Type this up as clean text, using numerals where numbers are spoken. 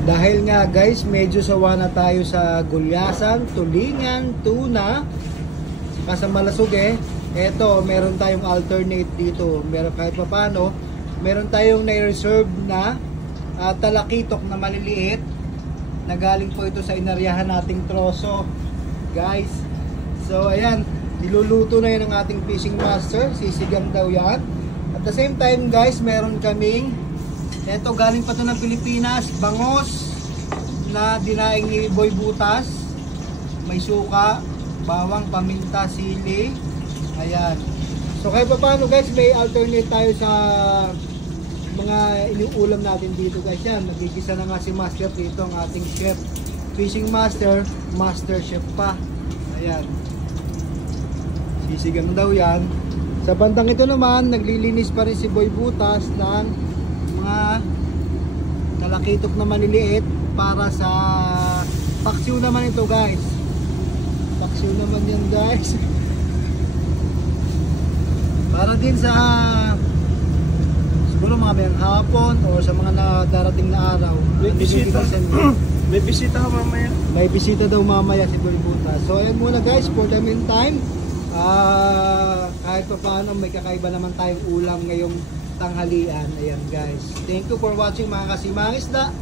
Dahil nga guys, medyo sawa na tayo sa gulyasan, tulingan, tuna, saka sa malasog Eto, meron tayong alternate dito. Meron kahit pa paano, meron tayong na-reserve na talakitok na maliliit na galing po ito sa inaryahan nating troso. Guys, so ayan, niluluto na yan ng ating fishing master. Sisigang daw yan. At the same time guys, meron kaming eto, galing pa to ng Pilipinas, bangos na dinaing ni Boy Butas. May suka, bawang, paminta, sili. Ayan. So kahit pa paano guys, may alternate tayo sa mga iniulam natin dito guys. Yan, nagigisa na nga si Master dito, ang ating chef. Fishing master, master chef pa. Ayan. Sisigang daw yan. Sa bandang ito naman, naglilinis pa rin si Boy Butas ng mga talakitok na maliliit para sa paksiw naman ito guys. Paksiw naman yan guys. Para din sa siguro mga mayang hapon o sa mga darating na araw. May bisita. May bisita mamaya. May bisita daw mamaya si Boy Butas. So ayan muna guys, for the meantime, kahit pa paano may kakaiba naman tayong ulam ngayong tanghalian. Ayan guys. Thank you for watching mga kasimangisda.